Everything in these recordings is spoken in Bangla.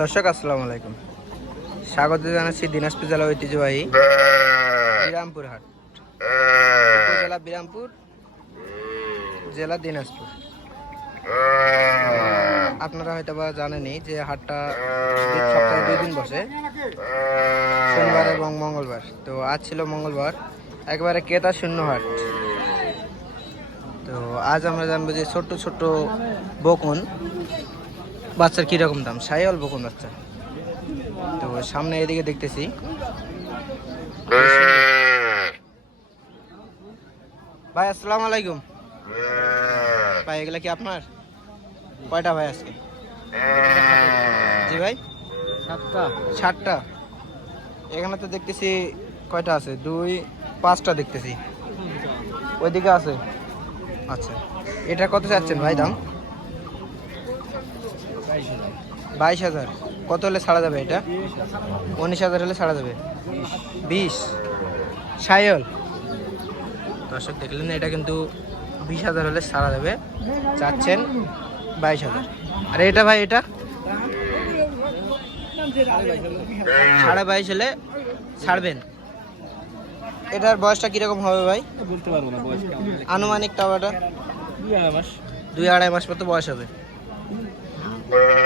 দর্শক আসসালামু আলাইকুম, স্বাগত জানাচ্ছি দিনাজপুর জেলা ঐতিহ্যবাহী বিরামপুর হাট, উপজেলা বিরামপুর, জেলা দিনাজপুর। আপনারা হয়তো বা জানেনই যে হাটটা সপ্তাহে 2 দিন বসে, সোমবার এবং মঙ্গলবার। তো আজ ছিল মঙ্গলবার, একবারে ক্রেতা শূন্য হাট। তো আজ আমরা জানবো যে ছোট্ট ছোট্ট বকন বাচ্চার কীরকম দাম, সাইওয়াল বকন বাচ্চা। তো সামনে এদিকে দেখতেছি ভাই, আসসালামু আলাইকুম ভাই। এগুলা কি আপনার? কয়টা ভাই আজকে? জি ভাই, 7টা। এখানে তো দেখতেছি কয়টা আছে, 2-5টা দেখতেছি, ওইদিকে আছে। আচ্ছা, এটা কত চাচ্ছেন ভাই দাম? 22,000। কত হলে ছাড়া যাবে এটা? 19,000 হলে ছাড়া যাবে। 20 সাইওয়াল। দর্শক দেখলেন, এটা কিন্তু 20,000 হলে ছাড়া যাবে, চাচ্ছেন 22,000। আর এটা ভাই, এটা 22.5 হলে ছাড়বেন। এটার বয়সটা কিরকম হবে ভাই? বলতে পারবো না বয়স কেমন, আনুমানিক টাওয়াটা 2-2.5 মাস। 2-2.5 মাস মতো বয়স হবে।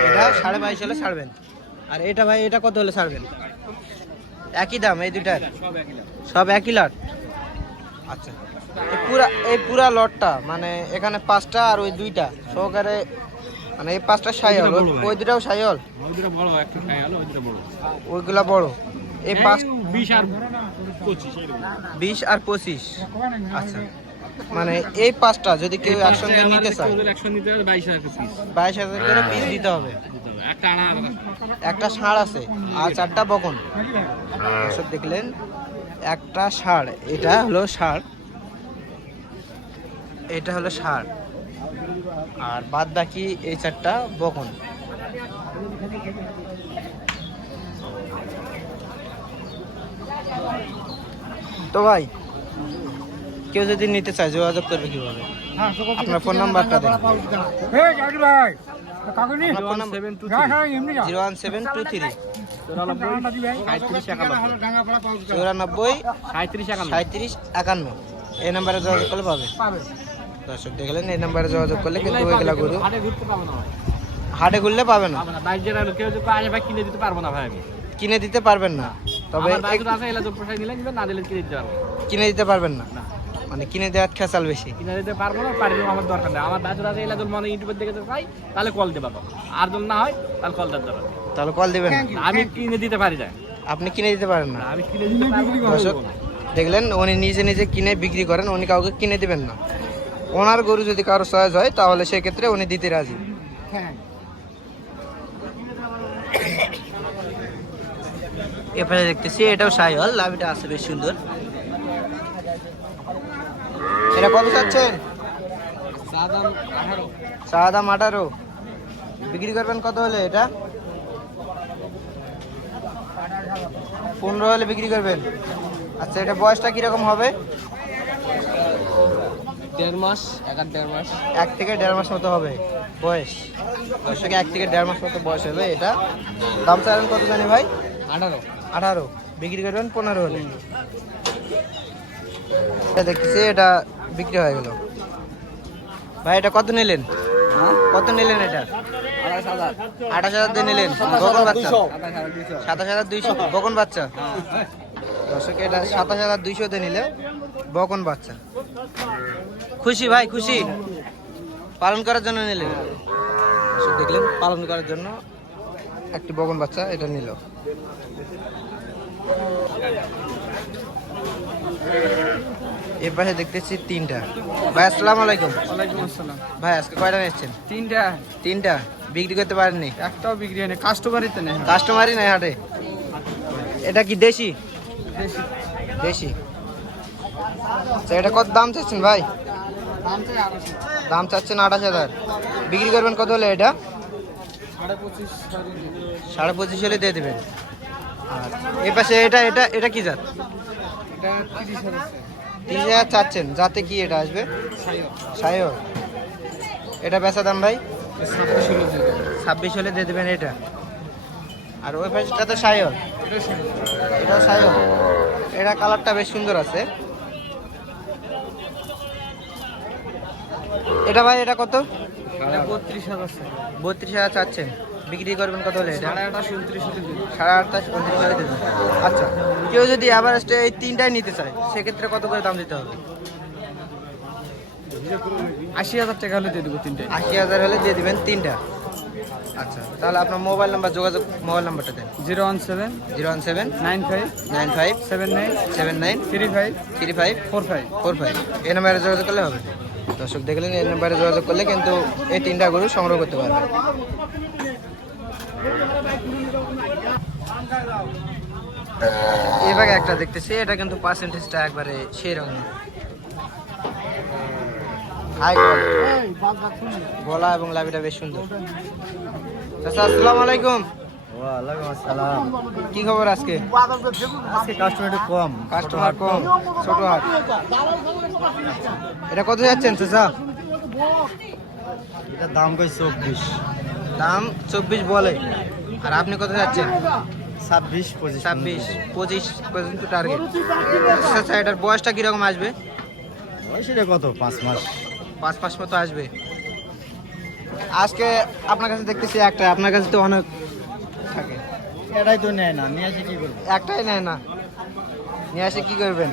এটা 22.5 হলে ছাড়বেন। আর এটা ভাই, এটা কত হলে ছাড়বেন? একই দাম এই দুইটার? সব একই লট। আচ্ছা, এই পুরা লটটা মানে এখানে 5টা আর ওই 2টা সহকারে, মানে এই 5টা সাইওয়াল, ওই দুটাও সাইওয়াল? ওই দুটো বড়, একটা খায়াল, ওই দুটো বড়। ওইগুলা বড়। এই 20 আর 25 এরকম। 20 আর 25। আচ্ছা, মানে এই 5টা যদি কেউ একসঙ্গে নিতে চায়, একসঙ্গে নিতে হবে 22,000 পিস। 22,000 করে পিস দিতে হবে। একটা আনা একটা ষাঁড় আছে আর 4টা বকন। দর্শক দেখলেন, একটা ষাঁড়, এটা হলো ষাঁড়, এটা হলো ষাঁড়, আর বাদ বাকি এই 4টা বকন। তো ভাই, কেউ যদি নিতে চায় যোগাযোগ করবে কিভাবে? আপনার ফোন নাম্বারটা দেন। 01723 3751 এই নাম্বারে যোগাযোগ করলে পাবে। দর্শক দেখলেন, এই নাম্বারে যোগাযোগ করলে কিন্তু ওইগুলা গরু হাটে ঘুরলে পাবে না। কেউ যদি আগে ভাই কিনে দিতে পারবো না ভাই, আমি কিনে দিতে পারবেন না। তবে কিনে দিতে পারবেন না, মানে কিনে দেওয়ার খেসাল বেশি। কিনে দিতে পারবো না, পারবো আমার দরকার নেই। আমার দাদুর আছে এলাদুল মানে ইউটিউবে দেখে পাই, তাহলে কল দেবা। আর যদি না হয় তাহলে কল দিতে পারবো। তাহলে কল দিবেন না? আমি কিনে দিতে পারি না। আপনি কিনে দিতে পারেন না? আমি কিনে দিতে পারবো। দর্শক দেখলেন, উনি নিজে নিজে কিনে বিক্রি করেন, উনি কাউকে কিনে দিবেন না। ওনার গরু যদি কারো চয়েস হয় তাহলে সেক্ষেত্রে উনি দিতে রাজি। এপাশে দেখতেছি এটাও সাইওয়াল, লাভিটা আছে বেশ সুন্দর। এটা কত চাচ্ছেন? চা দাম 18। বিক্রি করবেন কত হলে? এটা 15 হলে বিক্রি করবেন। আচ্ছা, এটা বয়সটা কিরকম হবে? 1.5 মাস, 1.5 মাস। 1 থেকে 1.5 মাস মতো হবে বয়স। দর্শক 1 থেকে 1.5 মাস মতো বয়স হবে। এটা দাম চাইলেন কত জানি ভাই? 18। বিক্রি করবেন 15 হলে। এটা দেখতেছি এটা বিক্রি হয়ে গেল। ভাই এটা কত নিলেন? কত নিলেন এটা? 28,000 দিয়ে নিলেন। বকন বাচ্চা 27,200 বকন বাচ্চা। দর্শক এটা 27,200 দিয়ে নিলে বকন বাচ্চা। খুশি ভাই, খুশি? পালন করার জন্য নিলেন? দেখলেন, পালন করার জন্য একটি বকন বাচ্চা এটা নিল। এর পাশে দেখতেছি 3টা। ভাই আসসালামু আলাইকুম। ওয়ালাইকুম আসসালাম। ভাই আজকে কয়টা নিচ্ছেন? 3টা। বিক্রি করতে পারেননি? একটাও বিক্রি হয়নি, কাস্টমারই তো নেই। কাস্টমারই নাই হাটে। এটা কি দেশি? দেশি। আচ্ছা, এটা কত দাম চাচ্ছেন ভাই? দাম চাচ্ছেন 28,000। বিক্রি করবেন কত হলে এটা? 25.5 হলে দিয়ে দেবেন। আর এই পাশে এটা এটা এটা কি জাত? 30,000 চাচ্ছেন। যাতে কি এটা আসবে? সাইওয়াল। এটা বেচা দাম ভাই 26 হলে দিয়ে দেবেন। এটা আর ওই পাশটা তো সাইওয়াল, এটাও সাইওয়াল। এটা কালারটা বেশ সুন্দর আছে। এটা ভাই এটা কত? 32,000 চাচ্ছেন, বিক্রি করবেন কত হলে? এটা 28,500 29 দেবেন। আচ্ছা, কেউ যদি এভারেস্টে এই তিনটাই নিতে চায় সেক্ষেত্রে কত করে দাম দিতে হবে? 80,000 টাকা হলে দিয়ে দেবো তিনটে। 80,000 হলে দিয়ে দিবেন তিনটা। আচ্ছা, তাহলে আপনার মোবাইল নাম্বার, যোগাযোগ মোবাইল নাম্বারটা দেন। 017 017 95 95 79 79 35 35 45। 45 এই নাম্বারে যোগাযোগ করলে হবে। দর্শক দেখলেন, এই নাম্বারে যোগাযোগ করলে কিন্তু এই তিনটা গরু সংগ্রহ করতে পারবে। এবার একটা দেখতেছি, এটা কিন্তু পার্সেন্টেজটা একবারে সেই রকম হাই কোয়ালিটি, গলা এবং লাভিটা বেশ সুন্দর। চাচা আসসালামু আলাইকুম। ওয়ালাইকুম আসসালাম। কি খবর আজকে? আজকে কাস্টমার একটু কম, কাস্টমার কম, ছোট হাট। এটা কত যাচ্ছেন চাচা? এটা দাম কই 24, দাম 24 বলে, আর আপনি কত যাচ্ছেন? 26 25। 26 পর্যন্ত টার্গেট। আচ্ছা, এটার বয়সটা কিরকম আসবে? সেটা কত? 5 মাস। 5 মাস মতো আসবে। আজকে আপনার কাছে দেখতেছি একটা, আপনার কাছে তো অনেক থাকে। এটাই তো নেয় না, নিয়ে আসে কি করবো? একটাই নেয় না, নিয়ে আসে কি করবেন?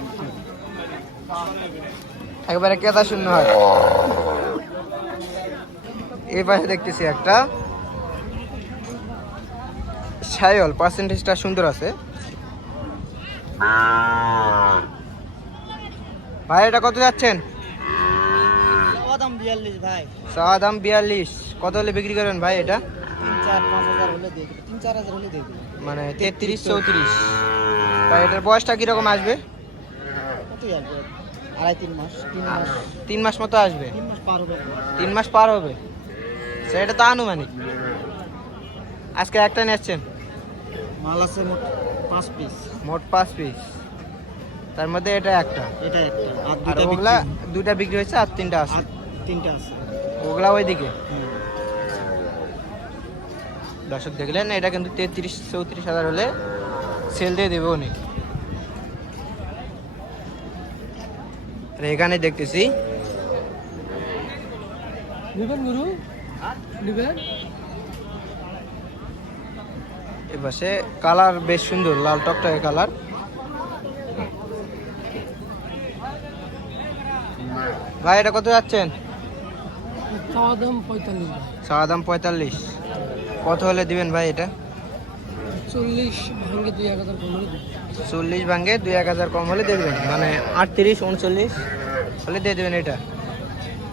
একবারে কেতা শূন্য হয়। এই পাশে দেখতেছি একটা সাইওয়াল, পার্সেন্টেজটা সুন্দর আছে। ভাই এটা কত যাচ্ছেন? দাম 42 ভাই। চাওয়া দাম 42। কত হলে বিক্রি করবেন ভাই এটা? 3-4-5 হলে দিয়ে দিই, 3-4 হলে দিয়ে দিই। মানে 33-34। ভাই এটার বয়সটা কিরকম আসবে? কতই আসবে? 2.5-3 মাস, 3 মাস, 3 মাস মতো আসবে। 3 মাস পার হবে। 3 মাস পার হবে, সেটা তো আনুমানিক। আজকে একটা নিচ্ছেন? মাল আছে মোট 5 পিস। মোট 5 পিস, তার মধ্যে এটা একটা, এটা একটা, আর আর দুটো ওগুলা দুটা বিক্রি হয়েছে, আর তিনটা আছে। আর 3টা আছে। ওগুলা ওইদিকে। দর্শক দেখলেন, এটা কিন্তু 33-34 হাজার হলে সেল দিয়ে দেবে উনি। আর এখানে দেখতেছি এপাশে কালার বেশ সুন্দর, লাল টকটকে কালার। ভাই এটা কত যাচ্ছেন? চাওয়া দাম 45। কত হলে দিবেন ভাই এটা? 40 ভাঙ্গে 2-1 হাজার কম হলে দিয়ে দেবেন, মানে 38-39 হলে দিয়ে দেবেন। এটা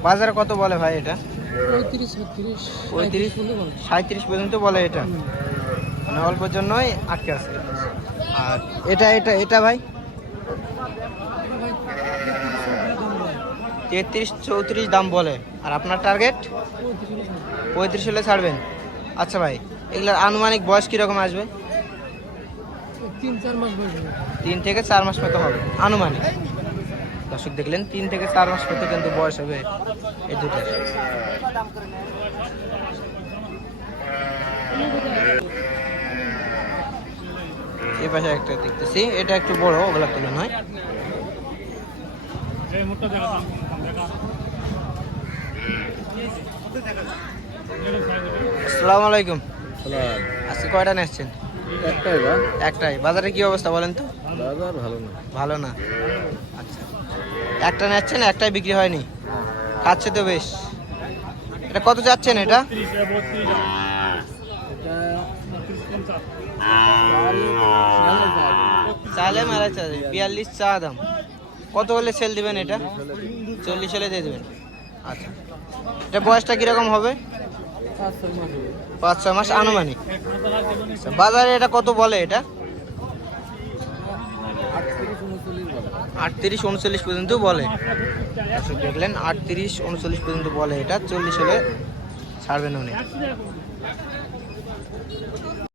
বাজারে কত বলে ভাই? এটা 35-37 পর্যন্ত বলে। এটা মানে অল্পের জন্যই আটকে আছে। আর এটা এটা এটা ভাই 33-34 দাম বলে, আর আপনার টার্গেট 35 হলে ছাড়বেন। আচ্ছা ভাই, এগুলোর আনুমানিক বয়স কীরকম আসবে? 3 থেকে 4 মাস মতো হবে আনুমানিক। দর্শক দেখলেন, 3 থেকে 4 মাস মতো কিন্তু বয়স হবে এই দুটার। এই পাশে একটা দেখতেছি, এটা একটু বড় ওগুলার তুলনায়। আসসালামু আলাইকুম। আজকে কয়টা নিচ্ছেন? একটাই। বাজারে কি অবস্থা বলেন তো? বাজার ভালো না। ভালো না। আচ্ছা, একটা নিচ্ছেন, একটাই বিক্রি হয়নি, খাচ্ছে তো বেশ। এটা কত যাচ্ছেন? এটা চালে মারা চালে 42 চা দাম। কত হলে সেল দিবেন এটা? 40 হলে দিয়ে দেবেন। আচ্ছা, এটা বয়সটা কিরকম হবে? 5-6 মাস আনুমানিক। বাজারে এটা কত বলে? এটা 38-39 পর্যন্ত বলে। দেখলেন, 38-39 পর্যন্ত বলে। এটা 40 হলে ছাড়বেন উনি।